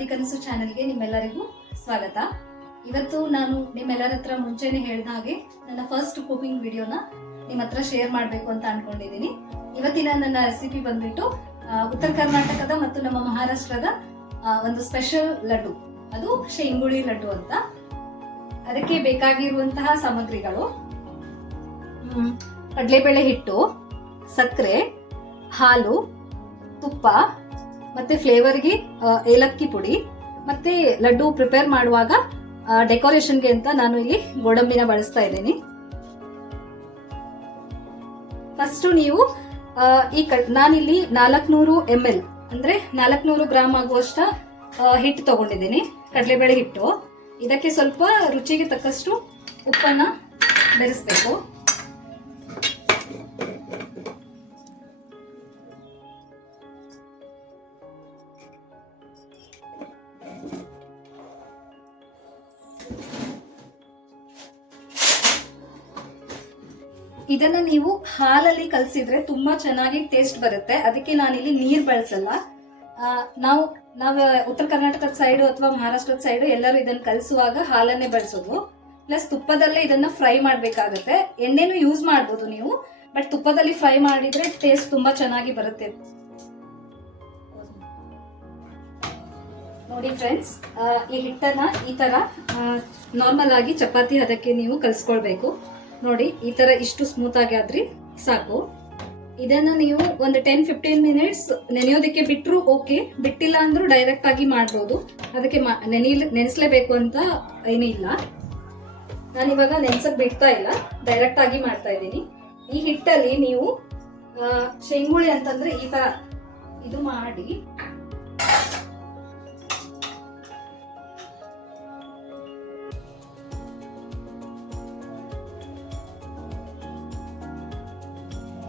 ಪ್ರತಿ ಕನಸು ಚಾನೆಲ್ಗೆ ನಿಮ್ಮೆಲ್ಲರಿಗೂ ಸ್ವಾಗತ. ಇವತ್ತು ನಾನು ನಿಮ್ಮೆಲ್ಲರ ಹತ್ರ ಮುಂಚೆನೆ ಹೇಳಿದ ಹಾಗೆ ನನ್ನ ಫಸ್ಟ್ ಕುಕಿಂಗ್ ವಿಡಿಯೋನ ನಿಮ್ಮ ಹತ್ರ ಶೇರ್ ಮಾಡಬೇಕು ಅಂತ ಅನ್ಕೊಂಡಿದ್ದೀನಿ. ಇವತ್ತಿನ ನನ್ನ ರೆಸಿಪಿ ಬಂದ್ಬಿಟ್ಟು ಉತ್ತರ ಕರ್ನಾಟಕದ ಮತ್ತು ನಮ್ಮ ಮಹಾರಾಷ್ಟ್ರದ ಒಂದು ಸ್ಪೆಷಲ್ ಲಡ್ಡು. ಅದು ಶೇಂಗುಳಿ ಲಡ್ಡು ಅಂತ. ಅದಕ್ಕೆ ಬೇಕಾಗಿರುವಂತಹ ಸಾಮಗ್ರಿಗಳು ಕಡಲೆಬೇಳೆ ಹಿಟ್ಟು, ಸಕ್ಕರೆ, ಹಾಲು, ತುಪ್ಪ ಮತ್ತೆ ಫ್ಲೇವರ್ಗೆ ಏಲಕ್ಕಿ ಪುಡಿ, ಮತ್ತೆ ಲಡ್ಡು ಪ್ರಿಪೇರ್ ಮಾಡುವಾಗ ಡೆಕೋರೇಷನ್ಗೆ ಅಂತ ನಾನು ಇಲ್ಲಿ ಗೋಡಂಬಿನ ಬಳಸ್ತಾ ಇದ್ದೀನಿ. ಫಸ್ಟ್ ನೀವು ಈ ಕ, ನಾನಿಲ್ಲಿ ನಾಲ್ಕುನೂರು ಎಂ ಎಲ್ ಅಂದ್ರೆ ನಾಲ್ಕುನೂರು ಗ್ರಾಮ್ ಆಗುವಷ್ಟ ಹಿಟ್ಟು ತಗೊಂಡಿದ್ದೀನಿ, ಕಡಲೆಬೇಳೆ ಹಿಟ್ಟು. ಇದಕ್ಕೆ ಸ್ವಲ್ಪ ರುಚಿಗೆ ತಕ್ಕಷ್ಟು ಉಪ್ಪನ್ನ ಬೆರೆಸ್ಬೇಕು. ಇದನ್ನ ನೀವು ಹಾಲಲ್ಲಿ ಕಲಸಿದ್ರೆ ತುಂಬಾ ಚೆನ್ನಾಗಿ ಟೇಸ್ಟ್ ಬರುತ್ತೆ. ಅದಕ್ಕೆ ನಾನು ಇಲ್ಲಿ ನೀರ್ ಬಳಸಲ್ಲ. ನಾವು ನಾವು ಉತ್ತರ ಕರ್ನಾಟಕದ ಸೈಡು ಅಥವಾ ಮಹಾರಾಷ್ಟ್ರದ ಸೈಡು ಎಲ್ಲರೂ ಇದನ್ನ ಕಲಸುವಾಗ ಹಾಲನ್ನೇ ಬಳಸೋದು. ಪ್ಲಸ್ ತುಪ್ಪದಲ್ಲೇ ಇದನ್ನ ಫ್ರೈ ಮಾಡ್ಬೇಕಾಗತ್ತೆ. ಎಣ್ಣೆನೂ ಯೂಸ್ ಮಾಡ್ಬೋದು ನೀವು ಬಟ್ ತುಪ್ಪದಲ್ಲಿ ಫ್ರೈ ಮಾಡಿದ್ರೆ ಟೇಸ್ಟ್ ತುಂಬಾ ಚೆನ್ನಾಗಿ ಬರುತ್ತೆ. ನೋಡಿ ಫ್ರೆಂಡ್ಸ್ ಈ ಹಿಟ್ಟನ್ನ ಈ ತರ ನಾರ್ಮಲ್ ಆಗಿ ಚಪಾತಿ ಅದಕ್ಕೆ ನೀವು ಕಲ್ಸ್ಕೊಳ್ಬೇಕು. ನೋಡಿ, ಈ ತರ ಇಷ್ಟು ಸ್ಮೂತ್ ಆಗಿ ಆದ್ರಿ, ಸಾಕು. ಇದನ್ನ ನೀವು ಒಂದು ಟೆನ್ ಫಿಫ್ಟೀನ್ ಮಿನಿಟ್ಸ್ ನೆನೆಯೋದಕ್ಕೆ ಬಿಟ್ಟರು ಓಕೆ ಬಿಟ್ಟಿಲ್ಲ ಅಂದ್ರೂ ಡೈರೆಕ್ಟ್ ಆಗಿ ಮಾಡ್ಬೋದು. ಅದಕ್ಕೆ ನೆನೆಯಲ್ ನೆನೆಸ್ಲೇಬೇಕು ಅಂತ ಏನೂ ಇಲ್ಲ. ನಾನಿವಾಗ ನೆನ್ಸಕ್ ಬಿಡ್ತಾ ಇಲ್ಲ ಡೈರೆಕ್ಟ್ ಆಗಿ ಮಾಡ್ತಾ ಇದ್ದೀನಿ. ಈ ಹಿಟ್ಟಲ್ಲಿ ನೀವು ಶೇಂಗುಳಿ ಅಂತಂದ್ರೆ ಈ ತರ ಇದು ಮಾಡಿ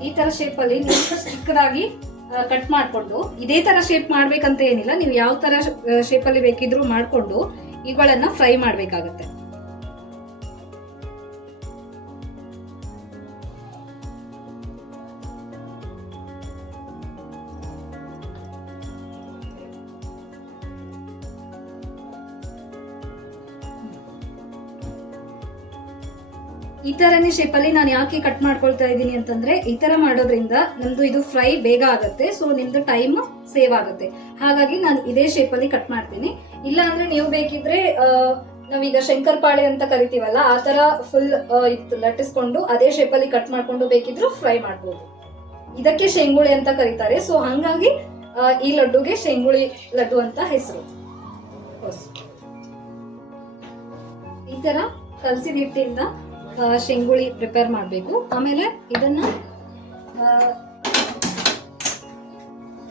ಈ ತರ ಶೇಪ್ ಅಲ್ಲಿ ನೀವು ಚಿಕ್ಕದಾಗಿ ಕಟ್ ಮಾಡಿಕೊಂಡು, ಇದೇ ತರ ಶೇಪ್ ಮಾಡ್ಬೇಕಂತ ಏನಿಲ್ಲ, ನೀವು ಯಾವ ತರ ಶೇಪ್ ಅಲ್ಲಿ ಬೇಕಿದ್ರು ಮಾಡ್ಕೊಂಡು ಇವುಗಳನ್ನ ಫ್ರೈ ಮಾಡ್ಬೇಕಾಗತ್ತೆ. ತರನೇ ಶೇಪ್ ಅಲ್ಲಿ ನಾನು ಯಾಕೆ ಕಟ್ ಮಾಡ್ಕೊಳ್ತಾ ಇದ್ದೀನಿ ಅಂತಂದ್ರೆ ಈ ತರ ಮಾಡೋದ್ರಿಂದ ನಮ್ದು ಇದು ಫ್ರೈ ಬೇಗ ಆಗುತ್ತೆ. ಸೊ ನಿಮ್ದು ಟೈಮ್ ಸೇವ್ ಆಗುತ್ತೆ. ಹಾಗಾಗಿ ನಾನು ಇದೇ ಶೇಪ್ ಅಲ್ಲಿ ಕಟ್ ಮಾಡ್ತೀನಿ. ಇಲ್ಲ ಅಂದ್ರೆ ನೀವು ಬೇಕಿದ್ರೆ ನಾವೀಗ ಶಂಕರ್ಪಾಳೆ ಅಂತ ಕರಿತೀವಲ್ಲ, ಆ ತರ ಫುಲ್ ಲಟ್ಟಿಸ್ಕೊಂಡು ಅದೇ ಶೇಪ್ ಅಲ್ಲಿ ಕಟ್ ಮಾಡ್ಕೊಂಡು ಬೇಕಿದ್ರು ಫ್ರೈ ಮಾಡ್ಬೋದು. ಇದಕ್ಕೆ ಶೇಂಗುಳಿ ಅಂತ ಕರೀತಾರೆ. ಸೊ ಹಂಗಾಗಿ ಈ ಲಡ್ಡುಗೆ ಶೇಂಗುಳಿ ಲಡ್ಡು ಅಂತ ಹೆಸರು. ಈ ತರ ಕಲಸಿದ ಹಿಟ್ಟಿಂದ ಶೇಂಗುಳಿ ಪ್ರಿಪೇರ್ ಮಾಡಬೇಕು. ಆಮೇಲೆ ಇದನ್ನ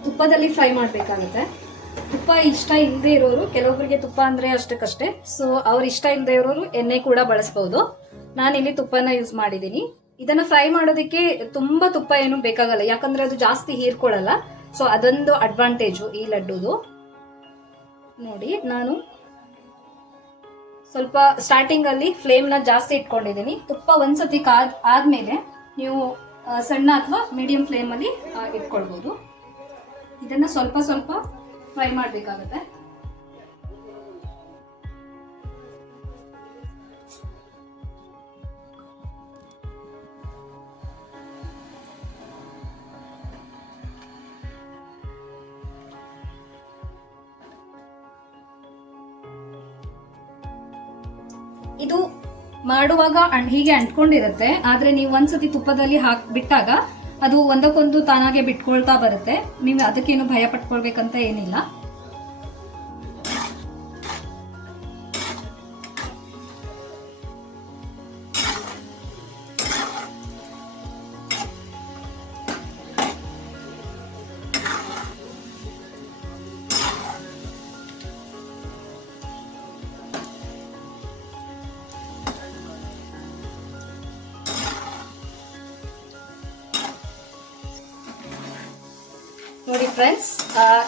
ತುಪ್ಪದಲ್ಲಿ ಫ್ರೈ ಮಾಡಬೇಕಾಗುತ್ತೆ. ತುಪ್ಪ ಇಷ್ಟ ಇಲ್ಲದೆ ಇರೋರು ಕೆಲವೊಬ್ಬರಿಗೆ ತುಪ್ಪ ಅಂದ್ರೆ ಅಷ್ಟಕ್ಕಷ್ಟೇ. ಸೊ ಅವ್ರ ಇಷ್ಟ ಇಲ್ಲದೆ ಇರೋರು ಎಣ್ಣೆ ಕೂಡ ಬಳಸಬಹುದು ಇಲ್ಲಿ ತುಪ್ಪನ ಯೂಸ್ ಮಾಡಿದ್ದೀನಿ. ಇದನ್ನ ಫ್ರೈ ಮಾಡೋದಕ್ಕೆ ತುಂಬಾ ತುಪ್ಪ ಏನು ಬೇಕಾಗಲ್ಲ. ಯಾಕಂದ್ರೆ ಅದು ಜಾಸ್ತಿ ಹೀರ್ಕೊಳ್ಳಲ್ಲ. ಸೊ ಅದೊಂದು ಅಡ್ವಾಂಟೇಜು ಈ ಲಡ್ಡುದು. ನೋಡಿ, ನಾನು ಸ್ವಲ್ಪ ಫ್ಲೇಮ್ನ ಜಾಸ್ತಿ ಇಟ್ಕೊಂಡಿದ್ದೀನಿ. ತುಪ್ಪ ಒಂದ್ಸತಿ ಕಾದ್, ಆದ್ಮೇಲೆ ನೀವು ಸಣ್ಣ ಅಥವಾ ಮೀಡಿಯಂ ಫ್ಲೇಮ್ ಅಲ್ಲಿ ಇದನ್ನು ಇಟ್ಕೊಳ್ಬಹುದು ಇದನ್ನ ಸ್ವಲ್ಪ ಸ್ವಲ್ಪ ಫ್ರೈ ಮಾಡ್ಬೇಕಾಗತ್ತೆ. ಮಾಡುವಾಗ ಹೀಗೆ ಅಂಟ್ಕೊಂಡಿರುತ್ತೆ. ಆದ್ರೆ ನೀವು ಒಂದ್ಸತಿ ತುಪ್ಪದಲ್ಲಿ ಹಾಕ್, ಬಿಟ್ಟಾಗ ಅದು ಒಂದಕ್ಕೊಂದು ತಾನಾಗೆ ಬಿಟ್ಕೊಳ್ತಾ ಬರುತ್ತೆ. ನೀವು ಅದಕ್ಕೇನು ಭಯ ಪಟ್ಕೊಳ್ಬೇಕಂತ ಏನಿಲ್ಲ.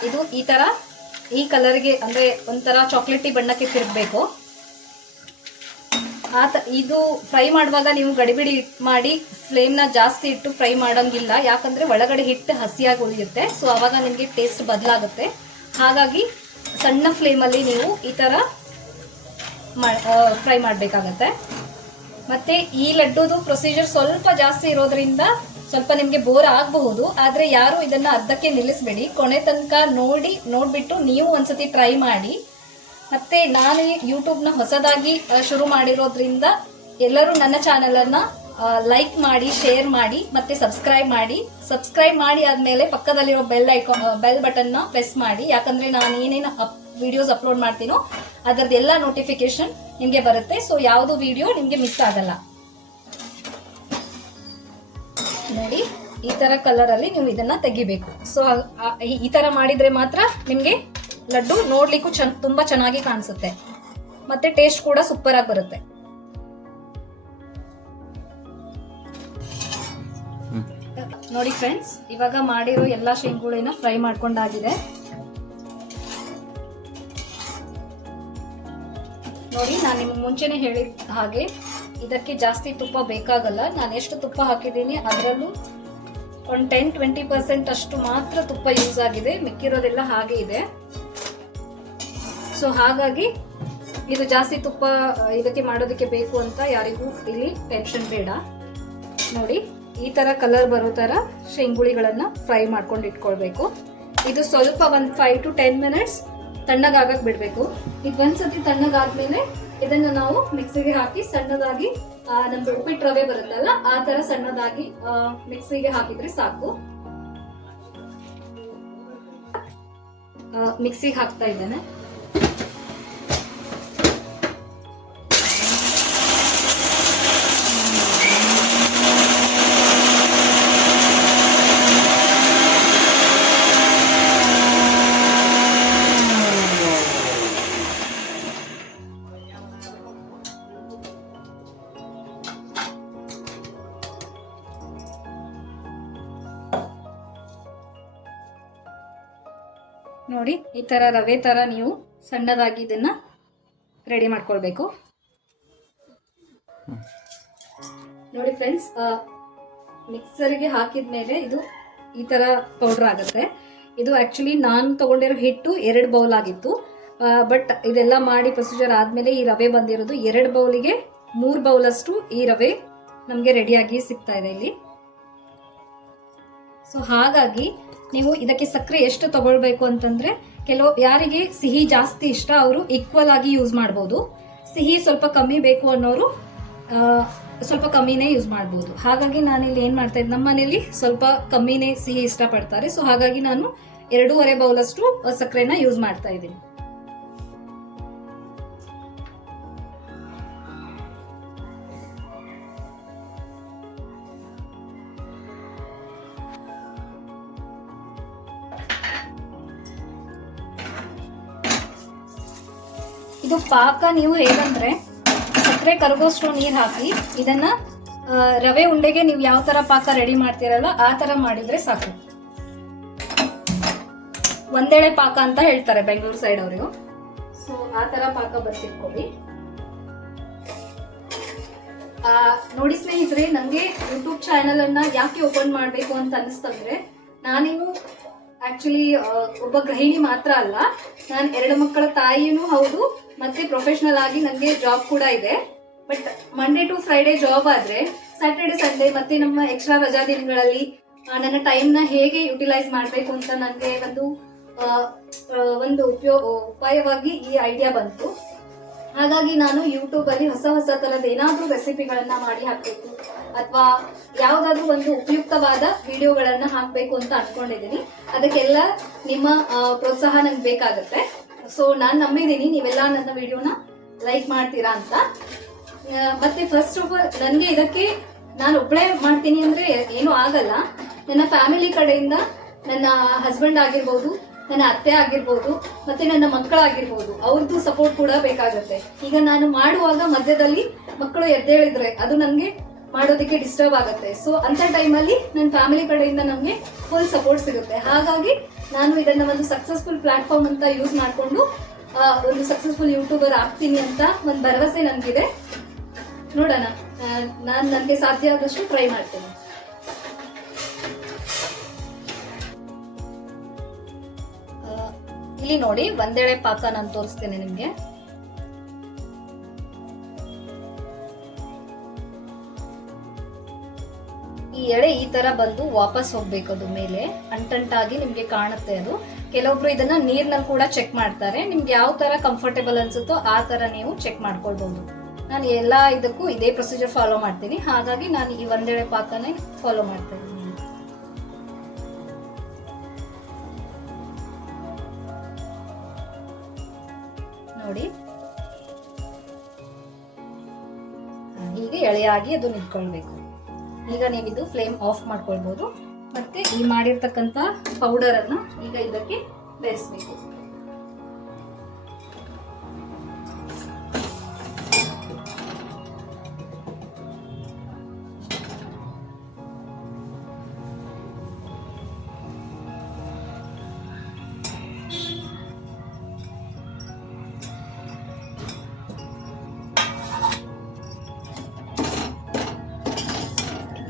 ಇದು ಈ ತರ, ಈ ಕಲರ್ಗೆ ಅಂದರೆ ಒಂಥರ ಚಾಕ್ಲೇಟಿ ಬಣ್ಣಕ್ಕೆ ತಿರುಗಬೇಕು. ಆತ ಇದು ಫ್ರೈ ಮಾಡುವಾಗ ನೀವು ಗಡಿಬಿಡಿ ಮಾಡಿ ಫ್ಲೇಮ್ನ ಜಾಸ್ತಿ ಇಟ್ಟು ಫ್ರೈ ಮಾಡೋಂಗಿಲ್ಲ. ಯಾಕಂದರೆ ಒಳಗಡೆ ಹಿಟ್ಟು ಹಸಿಯಾಗಿ ಉಳಿಯುತ್ತೆ. ಸೊ ಆವಾಗ ನಿಮಗೆ ಟೇಸ್ಟ್ ಬದಲಾಗುತ್ತೆ. ಹಾಗಾಗಿ ಸಣ್ಣ ಫ್ಲೇಮಲ್ಲಿ ನೀವು ಈ ಥರ ಫ್ರೈ ಮಾಡಬೇಕಾಗತ್ತೆ. ಮತ್ತೆ ಈ ಲಡ್ಡುದು ಪ್ರೊಸೀಜರ್ ಸ್ವಲ್ಪ ಜಾಸ್ತಿ ಇರೋದ್ರಿಂದ ಸ್ವಲ್ಪ ನಿಮಗೆ ಬೋರ್ ಆಗಬಹುದು, ಆದರೆ ಯಾರು ಇದನ್ನ ಅರ್ಧಕ್ಕೆ ನಿಲ್ಲಿಸಬೇಡಿ. ಕೊನೆ ತನಕ ನೋಡಿ, ನೋಡಿಬಿಟ್ಟು ನೀವು ಒಂದ್ಸತಿ ಟ್ರೈ ಮಾಡಿ. ಮತ್ತೆ ನಾನು ಯೂಟ್ಯೂಬ್ನ ಹೊಸದಾಗಿ ಶುರು ಮಾಡಿರೋದ್ರಿಂದ ಎಲ್ಲರೂ ನನ್ನ ಚಾನಲನ್ನು ಲೈಕ್ ಮಾಡಿ ಶೇರ್ ಮಾಡಿ, ಮತ್ತೆ ಸಬ್ಸ್ಕ್ರೈಬ್ ಮಾಡಿ. ಸಬ್ಸ್ಕ್ರೈಬ್ ಮಾಡಿ ಆದಮೇಲೆ ಪಕ್ಕದಲ್ಲಿರೋ ಬೆಲ್ ಐಕಾನ್ ಬೆಲ್ ಬಟನ್ನ ಪ್ರೆಸ್ ಮಾಡಿ. ಯಾಕಂದ್ರೆ ನಾನು ಏನೇನು ವಿಡಿಯೋಸ್ ಅಪ್ಲೋಡ್ ಮಾಡ್ತೀನೋ ಅದರದ್ದು ಎಲ್ಲ ನೋಟಿಫಿಕೇಶನ್ ನಿಮಗೆ ಬರುತ್ತೆ. ಸೊ ಯಾವುದು ವಿಡಿಯೋ ನಿಮಗೆ ಮಿಸ್ ಆಗಲ್ಲ. ನೋಡಿ ಈ ತರ ಕಲರ್ ಅಲ್ಲಿ ನೀವು ಇದನ್ನ ತೆಗಿಬೇಕು. ಸೊ ಈ ತರ ಮಾಡಿದ್ರೆ ಮಾತ್ರ ನಿಮ್ಗೆ ಲಡ್ಡು ನೋಡ್ಲಿಕ್ಕೂ ಚೆನ್ನ ತುಂಬಾ ಚೆನ್ನಾಗಿ ಕಾಣಿಸುತ್ತೆ. ಮತ್ತೆ ಟೇಸ್ಟ್ ಕೂಡ ಸೂಪರ್ ಆಗಿ ಬರುತ್ತೆ. ನೋಡಿ ಫ್ರೆಂಡ್ಸ್ ಇವಾಗ ಮಾಡಿರೋ ಎಲ್ಲಾ ಶೇಂಗುಳಿನ ಫ್ರೈ ಮಾಡ್ಕೊಂಡಾಗಿದೆ. ನೋಡಿ, ನಾನು ನಿಮ್ಗೆ ಮುಂಚೆನೆ ಹೇಳಿದ ಹಾಗೆ ಇದಕ್ಕೆ ಜಾಸ್ತಿ ತುಪ್ಪ ಬೇಕಾಗಲ್ಲ. ನಾನು ಎಷ್ಟು ತುಪ್ಪ ಹಾಕಿದ್ದೀನಿ ಅದರಲ್ಲೂ ಒಂದು ಟೆನ್ ಟ್ವೆಂಟಿ ಪರ್ಸೆಂಟ್ ಅಷ್ಟು ಮಾತ್ರ ತುಪ್ಪ ಯೂಸ್ ಆಗಿದೆ. ಮಿಕ್ಕಿರೋದೆಲ್ಲ ಹಾಗೆ ಇದೆ. ಸೊ ಹಾಗಾಗಿ ಇದು ಜಾಸ್ತಿ ತುಪ್ಪ ಇದಕ್ಕೆ ಮಾಡೋದಕ್ಕೆ ಬೇಕು ಅಂತ ಯಾರಿಗೂ ಇಲ್ಲಿ ಟೆನ್ಷನ್ ಬೇಡ. ನೋಡಿ, ಈ ತರ ಕಲರ್ ಬರೋ ತರ ಶೇಂಗುಳಿಗಳನ್ನ ಫ್ರೈ ಮಾಡ್ಕೊಂಡು ಇಟ್ಕೊಳ್ಬೇಕು. ಇದು ಸ್ವಲ್ಪ ಒಂದು ಫೈವ್ ಟು ಟೆನ್ ಮಿನಿಟ್ಸ್ ತಣ್ಣಗಾಗಕ್ಕೆ ಬಿಡಬೇಕು. ಇದು ಒಂದ್ಸತಿ ತಣ್ಣಗಾದ್ಮೇಲೆ ಇದನ್ನ ನಾವು ಮಿಕ್ಸಿಗೆ ಹಾಕಿ ಸಣ್ಣದಾಗಿ ನಮ್ದು ಉಪ್ಪಿಟ್ಟು ರವೆ ಬರುತ್ತಲ್ಲ, ಆ ತರ ಸಣ್ಣದಾಗಿ ಮಿಕ್ಸಿಗೆ ಹಾಕಿದ್ರೆ ಸಾಕು. ಮಿಕ್ಸಿಗೆ ಹಾಕ್ತಾ ಇದ್ದೇನೆ. ತರ, ರವೆ ಥರ ನೀವು ಸಣ್ಣದಾಗಿ ಇದನ್ನು ರೆಡಿ ಮಾಡ್ಕೊಳ್ಬೇಕು. ನೋಡಿ ಫ್ರೆಂಡ್ಸ್ ಮಿಕ್ಸರ್ಗೆ ಹಾಕಿದ್ಮೇಲೆ ಇದು ಈ ಥರ ಪೌಡ್ರ್ ಆಗುತ್ತೆ. ಇದು ಆ್ಯಕ್ಚುಲಿ ನಾನು ತಗೊಂಡಿರೋ ಹಿಟ್ಟು ಎರಡು ಬೌಲ್ ಆಗಿತ್ತು. ಬಟ್ ಇದೆಲ್ಲ ಮಾಡಿ ಪ್ರೊಸೀಜರ್ ಆದಮೇಲೆ ಈ ರವೆ ಬಂದಿರೋದು ಎರಡು ಬೌಲಿಗೆ ಮೂರು ಬೌಲಷ್ಟು ಈ ರವೆ ನಮಗೆ ರೆಡಿಯಾಗಿ ಸಿಗ್ತಾ ಇದೆ ಇಲ್ಲಿ. ಸೊ ಹಾಗಾಗಿ ನೀವು ಇದಕ್ಕೆ ಸಕ್ಕರೆ ಎಷ್ಟು ತಗೊಳ್ಬೇಕು ಅಂತಂದ್ರೆ ಕೆಲವು ಯಾರಿಗೆ ಸಿಹಿ ಜಾಸ್ತಿ ಇಷ್ಟ, ಅವರು ಈಕ್ವಲ್ ಆಗಿ ಯೂಸ್ ಮಾಡ್ಬೋದು. ಸಿಹಿ ಸ್ವಲ್ಪ ಕಮ್ಮಿ ಬೇಕು ಅನ್ನೋರು ಸ್ವಲ್ಪ ಕಮ್ಮಿನೇ ಯೂಸ್ ಮಾಡ್ಬೋದು. ಹಾಗಾಗಿ ನಾನು ಇಲ್ಲಿ ಏನು ಮಾಡ್ತಾ ಇದ್ದೆ ನಮ್ಮ ಮನೇಲಿ ಸ್ವಲ್ಪ ಕಮ್ಮಿನೇ ಸಿಹಿ ಇಷ್ಟಪಡ್ತಾರೆ. ಸೊ ಹಾಗಾಗಿ ನಾನು ಎರಡೂವರೆ ಬೌಲಷ್ಟು ಸಕ್ಕರೆನ ಯೂಸ್ ಮಾಡ್ತಾ ಇದ್ದೀನಿ. ಪಾಕ ನೀವು ಹೇಗಂದ್ರೆ ಸಕ್ಕರೆ ಕರಗೋಷ್ಟು ನೀರು ಹಾಕಿ ಇದನ್ನ ರವೆ ಉಂಡೆಗೆ ನೀವು ಯಾವ ತರ ಪಾಕ ರೆಡಿ ಮಾಡ್ತೀರಲ್ಲ ಆ ತರ ಮಾಡಿದ್ರೆ ಸಾಕು. ಒಂದೆಳೆ ಪಾಕ ಅಂತ ಹೇಳ್ತಾರೆ ಬೆಂಗಳೂರು ಸೈಡ್ ಅವರಿಗೆ ಸೊ ಆ ತರ ಪಾಕ ಬರ್ತಿಟ್ಕೊಳ್ಳಿ. ನೋಡಿ ಸ್ನೇಹಿತರೆ ನನಗೆ ಯೂಟ್ಯೂಬ್ ಚಾನೆಲ್ ಅನ್ನ ಯಾಕೆ ಓಪನ್ ಮಾಡಬೇಕು ಅಂತ ಅನಿಸ್ತಂದ್ರೆ ನಾನೇನು ಆಕ್ಚುಲಿ ಒಬ್ಬ ಗೃಹಿಣಿ ಮಾತ್ರ ಅಲ್ಲ. ನಾನು ಎರಡು ಮಕ್ಕಳ ತಾಯಿನೂ ಹೌದು ಮತ್ತೆ ಪ್ರೊಫೆಷನಲ್ ಆಗಿ ನನಗೆ ಜಾಬ್ ಕೂಡ ಇದೆ. But Monday to Friday job ಆದ್ರೆ ಸ್ಯಾಟರ್ಡೆ ಸಂಡೇ ಮತ್ತೆ ನಮ್ಮ ಎಕ್ಸ್ಟ್ರಾ ರಜಾ ದಿನಗಳಲ್ಲಿ ನನ್ನ ಟೈಮ್ನ ಹೇಗೆ ಯುಟಿಲೈಸ್ ಮಾಡಬೇಕು ಅಂತ ನನಗೆ ಒಂದು ಒಂದು ಉಪಯೋಗ ಉಪಾಯವಾಗಿ ಈ ಐಡಿಯಾ ಬಂತು. ಹಾಗಾಗಿ ನಾನು ಯೂಟ್ಯೂಬಲ್ಲಿ ಹೊಸ ಹೊಸ ಥರದ ಏನಾದ್ರೂ ರೆಸಿಪಿಗಳನ್ನು ಮಾಡಿ ಹಾಕಬೇಕು. ಅಥವಾ ಯಾವುದಾದ್ರೂ ಒಂದು ಉಪಯುಕ್ತವಾದ ವಿಡಿಯೋಗಳನ್ನು ಹಾಕ್ಬೇಕು ಅಂತ ಅಂದ್ಕೊಂಡಿದ್ದೀನಿ ಅದಕ್ಕೆಲ್ಲ ನಿಮ್ಮ ಪ್ರೋತ್ಸಾಹ ನನಗೆ ಬೇಕಾಗುತ್ತೆ. ಸೊ ನಾನು ನಂಬಿದ್ದೀನಿ ನೀವೆಲ್ಲ ನನ್ನ ವಿಡಿಯೋನ ಲೈಕ್ ಮಾಡ್ತೀರಾ ಅಂತ. ಮತ್ತೆ ಫಸ್ಟ್ ಆಫ್ ಆಲ್ ನನಗೆ ಇದಕ್ಕೆ ನಾನು ಒಬ್ಬಳೇ ಮಾಡ್ತೀನಿ ಅಂದ್ರೆ ಏನೂ ಆಗಲ್ಲ. ನನ್ನ ಫ್ಯಾಮಿಲಿ ಕಡೆಯಿಂದ ನನ್ನ ಹಸ್ಬೆಂಡ್ ಆಗಿರ್ಬೋದು, ನನ್ನ ಅತ್ತೆ ಆಗಿರ್ಬೋದು, ಮತ್ತೆ ನನ್ನ ಮಕ್ಕಳಾಗಿರ್ಬೋದು ಅವ್ರದ್ದು ಸಪೋರ್ಟ್ ಕೂಡ ಬೇಕಾಗುತ್ತೆ. ಈಗ ನಾನು ಮಾಡುವಾಗ ಮಧ್ಯದಲ್ಲಿ ಮಕ್ಕಳು ಎದ್ದೇಳಿದ್ರೆ ಅದು ನನಗೆ ಮಾಡೋದಕ್ಕೆ ಡಿಸ್ಟರ್ಬ್ ಆಗುತ್ತೆ. ಸೊ ಅಂತ ಟೈಮಲ್ಲಿ ನನ್ನ ಫ್ಯಾಮಿಲಿ ಕಡೆಯಿಂದ ನಮಗೆ ಫುಲ್ ಸಪೋರ್ಟ್ ಸಿಗುತ್ತೆ. ಹಾಗಾಗಿ ನಾನು ಇದನ್ನ ಒಂದು ಸಕ್ಸಸ್ಫುಲ್ ಪ್ಲಾಟ್ಫಾರ್ಮ್ ಅಂತ ಯೂಸ್ ಮಾಡಿಕೊಂಡು ಒಂದು ಸಕ್ಸಸ್ಫುಲ್ ಯೂಟ್ಯೂಬರ್ ಆಗ್ತೀನಿ ಅಂತ ಒಂದು ಭರವಸೆ ನನಗಿದೆ. ನೋಡೋಣ. ನಾನು ನನಗೆ ಸಾಧ್ಯ ಆದಷ್ಟು ಟ್ರೈ ಮಾಡ್ತೀನಿ. ಇಲ್ಲಿ ನೋಡಿ ಒಂದೆಳೆ ಪಾಕ ನಾನು ತೋರಿಸ್ತೇನೆ ನಿಮಗೆ. ಈ ಎಳೆ ಈ ತರ ಬಂದು ವಾಪಸ್ ಹೋಗ್ಬೇಕು ಅದು ಮೇಲೆ. ಅಂಟಂಟಾಗಿ ನಿಮ್ಗೆ ಕಾಣುತ್ತೆ ಅದು. ಕೆಲವೊಬ್ರು ಇದನ್ನ ನೀರ್ನಲ್ಲಿ ಕೂಡ ಚೆಕ್ ಮಾಡ್ತಾರೆ. ನಿಮ್ಗೆ ಯಾವ ತರ ಕಂಫರ್ಟೇಬಲ್ ಅನ್ಸುತ್ತೋ ಆ ತರ ನೀವು ಚೆಕ್ ಮಾಡ್ಕೊಳ್ಬಹುದು ನಾನು ಎಲ್ಲಾ ಇದಕ್ಕೂ ಇದೇ ಪ್ರೊಸೀಜರ್ ಫಾಲೋ ಮಾಡ್ತೀನಿ. ಹಾಗಾಗಿ ನಾನು ಈ ಒಂದೆಳೆ ಪಾಕನೇ ಫಾಲೋ ಮಾಡ್ತಾ ನೋಡಿ. ಹೀಗೆ ಎಳೆಯಾಗಿ ಅದು ನಿಂತ್ಕೊಳ್ಬೇಕು. ಈಗ ನೀವಿದು ಫ್ಲೇಮ್ ಆಫ್ ಮಾಡ್ಕೊಳ್ಬೋದು. ಮತ್ತೆ ಈ ಮಾಡಿರ್ತಕ್ಕಂಥ ಪೌಡರನ್ನು ಈಗ ಇದಕ್ಕೆ ಬೆರೆಸ್ಬೇಕು.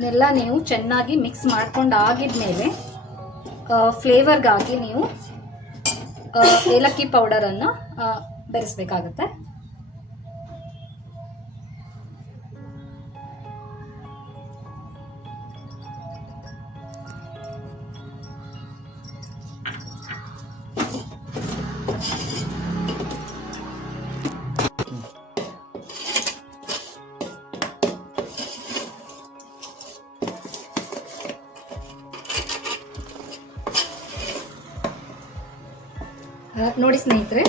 ಇದನ್ನೆಲ್ಲ ನೀವು ಚೆನ್ನಾಗಿ ಮಿಕ್ಸ್ ಮಾಡ್ಕೊಂಡು ಆಗಿದ್ಮೇಲೆ ಫ್ಲೇವರ್ಗಾಗಿ ನೀವು ಏಲಕ್ಕಿ ಪೌಡರನ್ನು ಬೆರೆಸ್ಬೇಕಾಗತ್ತೆ. ನೋಡಿ ಸ್ನೇಹಿತರೆ,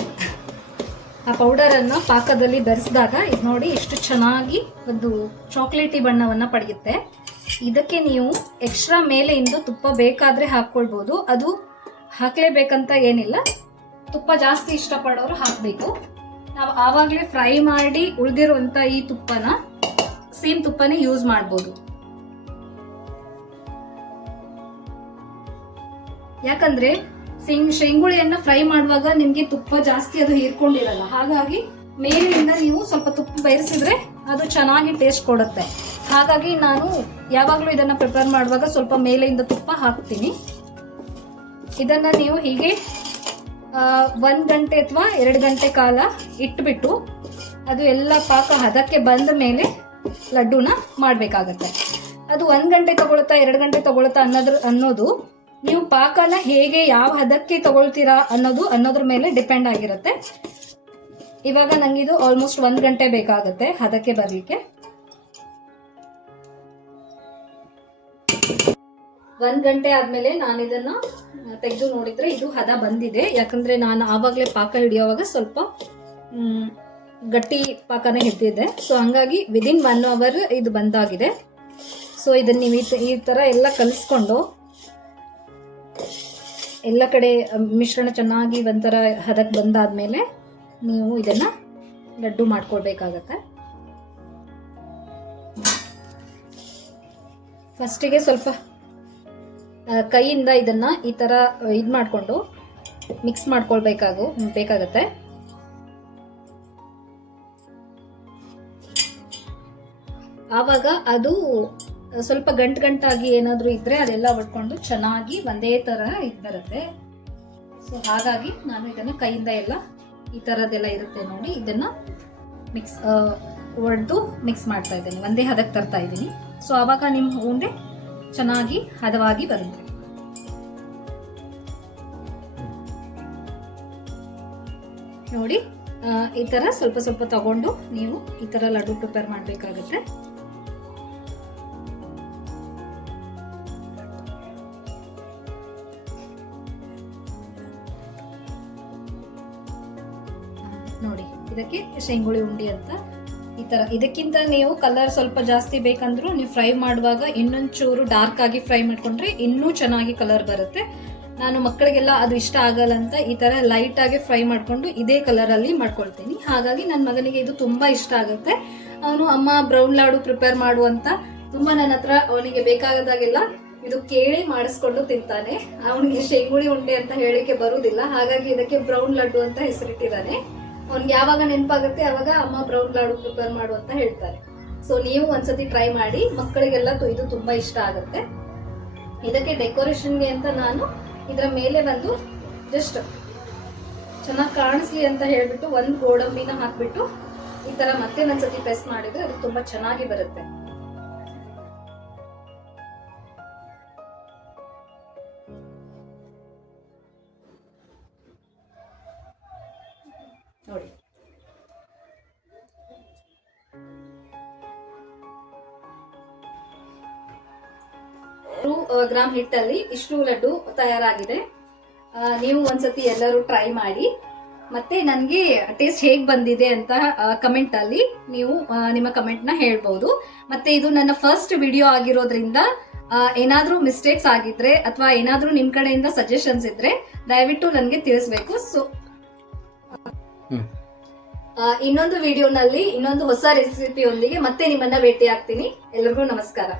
ಆ ಪೌಡರನ್ನು ಪಾಕದಲ್ಲಿ ಬೆರೆಸಿದಾಗ ಇದು ನೋಡಿ ಎಷ್ಟು ಚೆನ್ನಾಗಿ ಒಂದು ಚಾಕ್ಲೇಟಿ ಬಣ್ಣವನ್ನು ಪಡೆಯುತ್ತೆ. ಇದಕ್ಕೆ ನೀವು ಎಕ್ಸ್ಟ್ರಾ ಮೇಲೆಯಿಂದ ತುಪ್ಪ ಬೇಕಾದರೆ ಹಾಕ್ಕೊಳ್ಬೋದು. ಅದು ಹಾಕಲೇಬೇಕಂತ ಏನಿಲ್ಲ. ತುಪ್ಪ ಜಾಸ್ತಿ ಇಷ್ಟಪಡೋರು ಹಾಕಬೇಕು. ನಾವು ಆವಾಗಲೇ ಫ್ರೈ ಮಾಡಿ ಉಳಿದಿರುವಂಥ ಈ ತುಪ್ಪನ ಸೇಮ್ ತುಪ್ಪನೇ ಯೂಸ್ ಮಾಡ್ಬೋದು. ಯಾಕಂದ್ರೆ ಶೇಂಗ್ ಶೇಂಗುಳಿಯನ್ನ ಫ್ರೈ ಮಾಡುವಾಗ ನಿಮ್ಗೆ ತುಪ್ಪ ಜಾಸ್ತಿ ಅದು ಹೀರ್ಕೊಂಡಿರಲ್ಲ. ಹಾಗಾಗಿ ಮೇಲಿನಿಂದ ನೀವು ಸ್ವಲ್ಪ ತುಪ್ಪ ಬೆರೆಸಿದ್ರೆ ಅದು ಚೆನ್ನಾಗಿ ಟೇಸ್ಟ್ ಕೊಡುತ್ತೆ. ಹಾಗಾಗಿ ನಾನು ಯಾವಾಗಲೂ ಇದನ್ನ ಪ್ರಿಪೇರ್ ಮಾಡುವಾಗ ಸ್ವಲ್ಪ ಮೇಲೆಯಿಂದ ತುಪ್ಪ ಹಾಕ್ತೀನಿ. ಇದನ್ನ ನೀವು ಹೀಗೆ ಒಂದು ಒಂದ್ ಗಂಟೆ ಅಥವಾ ಎರಡು ಗಂಟೆ ಕಾಲ ಇಟ್ಬಿಟ್ಟು ಅದು ಎಲ್ಲ ಪಾಕ ಹದಕ್ಕೆ ಬಂದ ಮೇಲೆ ಲಡ್ಡುನ ಮಾಡಬೇಕಾಗತ್ತೆ. ಅದು ಒಂದ್ ಗಂಟೆ ತಗೊಳುತ್ತಾ ಎರಡು ಗಂಟೆ ತಗೊಳುತ್ತಾ ಅನ್ನೋದ್ರ ಅನ್ನೋದು ನೀವು ಪಾಕನ ಹೇಗೆ ಯಾವ ಹದಕ್ಕೆ ತಗೊಳ್ತೀರಾ ಅನ್ನೋದು ಅನ್ನೋದ್ರ ಮೇಲೆ ಡಿಪೆಂಡ್ ಆಗಿರುತ್ತೆ. ಇವಾಗ ನಂಗಿದು ಆಲ್ಮೋಸ್ಟ್ ಒಂದು ಗಂಟೆ ಬೇಕಾಗುತ್ತೆ ಹದಕ್ಕೆ ಬರಲಿಕ್ಕೆ. ಒಂದು ಗಂಟೆ ಆದ್ಮೇಲೆ ನಾನು ಇದನ್ನ ತೆಗೆದು ನೋಡಿದ್ರೆ ಇದು ಹದ ಬಂದಿದೆ. ಯಾಕಂದ್ರೆ ನಾನು ಆವಾಗಲೇ ಪಾಕ ಹಿಡಿಯೋವಾಗ ಸ್ವಲ್ಪ ಗಟ್ಟಿ ಪಾಕನೇ ಹಿಡ್ದಿದ್ದೆ. ಸೊ ಹಂಗಾಗಿ ವಿದಿನ್ ಒನ್ ಅವರ್ ಇದು ಬಂದಾಗಿದೆ. ಸೊ ಇದನ್ನ ನೀವು ಈ ತರ ಎಲ್ಲ ಕಲಿಸ್ಕೊಂಡು ಎಲ್ಲ ಕಡೆ ಮಿಶ್ರಣ ಚೆನ್ನಾಗಿ ಒಂಥರ ಹದಕ್ಕೆ ಬಂದಾದ್ಮೇಲೆ ನೀವು ಇದನ್ನ ಲಡ್ಡು ಮಾಡ್ಕೊಳ್ಬೇಕಾಗತ್ತೆ ಫಸ್ಟಿಗೆ ಸ್ವಲ್ಪ ಕೈಯಿಂದ ಇದನ್ನ ಈ ತರ ಇದು ಮಾಡಿಕೊಂಡು ಮಿಕ್ಸ್ ಮಾಡ್ಕೊಳ್ಬೇಕಾಗು, ಬೇಕಾಗತ್ತೆ. ಆವಾಗ ಅದು ಸ್ವಲ್ಪ ಗಂಟು ಗಂಟಾಗಿ ಏನಾದರೂ ಇದ್ದರೆ ಅದೆಲ್ಲ ಒಟ್ಕೊಂಡು ಚೆನ್ನಾಗಿ ಒಂದೇ ಥರ ಇದು ಬರುತ್ತೆ. ಸೊ ಹಾಗಾಗಿ ನಾನು ಇದನ್ನ ಕೈಯಿಂದ ಎಲ್ಲ ಈ ಥರದ್ದೆಲ್ಲ ಇರುತ್ತೆ ನೋಡಿ. ಇದನ್ನ ಮಿಕ್ಸ್ ಒಡೆದು ಮಿಕ್ಸ್ ಮಾಡ್ತಾ ಇದ್ದೀನಿ. ಒಂದೇ ಹದಕ್ಕೆ ತರ್ತಾ ಇದ್ದೀನಿ. ಸೊ ಆವಾಗ ನಿಮ್ಮ ಉಂಡೆ ಚೆನ್ನಾಗಿ ಹದವಾಗಿ ಬರುತ್ತೆ. ನೋಡಿ ಈ ತರ ಸ್ವಲ್ಪ ಸ್ವಲ್ಪ ತಗೊಂಡು ನೀವು ಈ ತರ ಲಡ್ಡು ಪ್ರಿಪೇರ್ ಮಾಡಬೇಕಾಗುತ್ತೆ. ನೋಡಿ, ಇದಕ್ಕೆ ಶೇಂಗುಳಿ ಉಂಡಿ ಅಂತ. ಈ ತರ, ಇದಕ್ಕಿಂತ ನೀವು ಕಲರ್ ಸ್ವಲ್ಪ ಜಾಸ್ತಿ ಬೇಕಂದ್ರು ನೀವು ಫ್ರೈ ಮಾಡುವಾಗ ಇನ್ನೊಂಚೂರು ಡಾರ್ಕ್ ಆಗಿ ಫ್ರೈ ಮಾಡ್ಕೊಂಡ್ರೆ ಇನ್ನೂ ಚೆನ್ನಾಗಿ ಕಲರ್ ಬರುತ್ತೆ. ನಾನು ಮಕ್ಕಳಿಗೆಲ್ಲ ಅದು ಇಷ್ಟ ಆಗಲ್ಲ ಅಂತ ಈ ತರ ಲೈಟ್ ಆಗಿ ಫ್ರೈ ಮಾಡ್ಕೊಂಡು ಇದೇ ಕಲರ್ ಅಲ್ಲಿ ಮಾಡ್ಕೊಳ್ತೀನಿ. ಹಾಗಾಗಿ ನನ್ನ ಮಗನಿಗೆ ಇದು ತುಂಬಾ ಇಷ್ಟ ಆಗುತ್ತೆ. ಅವನು ಅಮ್ಮ ಬ್ರೌನ್ ಲಾಡು ಪ್ರಿಪೇರ್ ಮಾಡು ಅಂತ ತುಂಬಾ ನನ್ನ ಹತ್ರ ಅವನಿಗೆ ಬೇಕಾಗದಾಗೆಲ್ಲ ಇದು ಕೇಳಿ ಮಾಡಿಸ್ಕೊಂಡು ತಿಂತಾನೆ. ಅವನಿಗೆ ಶೇಂಗುಳಿ ಉಂಡೆ ಅಂತ ಹೇಳಿಕೆ ಬರುವುದಿಲ್ಲ. ಹಾಗಾಗಿ ಇದಕ್ಕೆ ಬ್ರೌನ್ ಲಡ್ಡು ಅಂತ ಹೆಸರಿಟ್ಟಿದ್ದಾನೆ. ಅವ್ನಿಗೆ ಯಾವಾಗ ನೆನಪಾಗುತ್ತೆ ಅವಾಗ ಅಮ್ಮ ಬ್ರೌನ್ ಲಾಡು ಪ್ರಿಪೇರ್ ಮಾಡು ಅಂತ ಹೇಳ್ತಾರೆ. ಸೊ ನೀವು ಒಂದ್ಸತಿ ಟ್ರೈ ಮಾಡಿ ಮಕ್ಕಳಿಗೆಲ್ಲ ಇದು ತುಂಬಾ ಇಷ್ಟ ಆಗುತ್ತೆ. ಇದಕ್ಕೆ ಡೆಕೋರೇಷನ್ಗೆ ಅಂತ ನಾನು ಇದರ ಮೇಲೆ ಬಂದು ಜಸ್ಟ್ ಚೆನ್ನಾಗಿ ಕಾಣಿಸ್ಲಿ ಅಂತ ಹೇಳ್ಬಿಟ್ಟು ಒಂದು ಗೋಡಂಬಿನ ಹಾಕ್ಬಿಟ್ಟು ಈ ತರ ಮತ್ತೆ ಒಂದ್ಸತಿ ಪ್ರೆಸ್ ಮಾಡಿದ್ರೆ ಅದು ತುಂಬಾ ಚೆನ್ನಾಗಿ ಬರುತ್ತೆ. ನೋಡಿ. ಗ್ರಾಮ್ ಹಿಟ್ಟಲ್ಲಿ ಇಷ್ಟು ಲಡ್ಡು ತಯಾರಾಗಿದೆ. ನೀವು ಒಂದ್ಸತಿ ಎಲ್ಲರೂ ಟ್ರೈ ಮಾಡಿ. ಮತ್ತೆ ನನಗೆ ಟೇಸ್ಟ್ ಹೇಗ್ ಬಂದಿದೆ ಅಂತ ಕಮೆಂಟ್ ಅಲ್ಲಿ ನೀವು ನಿಮ್ಮ ಕಮೆಂಟ್ನ ಹೇಳ್ಬಹುದು ಮತ್ತೆ ಇದು ನನ್ನ ಫಸ್ಟ್ ವಿಡಿಯೋ ಆಗಿರೋದ್ರಿಂದ ಏನಾದ್ರೂ ಮಿಸ್ಟೇಕ್ಸ್ ಆಗಿದ್ರೆ ಅಥವಾ ಏನಾದ್ರೂ ನಿಮ್ ಕಡೆಯಿಂದ ಸಜೆಷನ್ಸ್ ಇದ್ರೆ ದಯವಿಟ್ಟು ನನಗೆ ತಿಳಿಸ್ಬೇಕು. ಸೊ. ಇನ್ನೊಂದು ವಿಡಿಯೋನಲ್ಲಿ ಇನ್ನೊಂದು ಹೊಸ ರೆಸಿಪಿಯೊಂದಿಗೆ ಮತ್ತೆ ನಿಮ್ಮನ್ನ ಭೇಟಿ ಆಗ್ತೀನಿ ಎಲ್ರಿಗೂ ನಮಸ್ಕಾರ.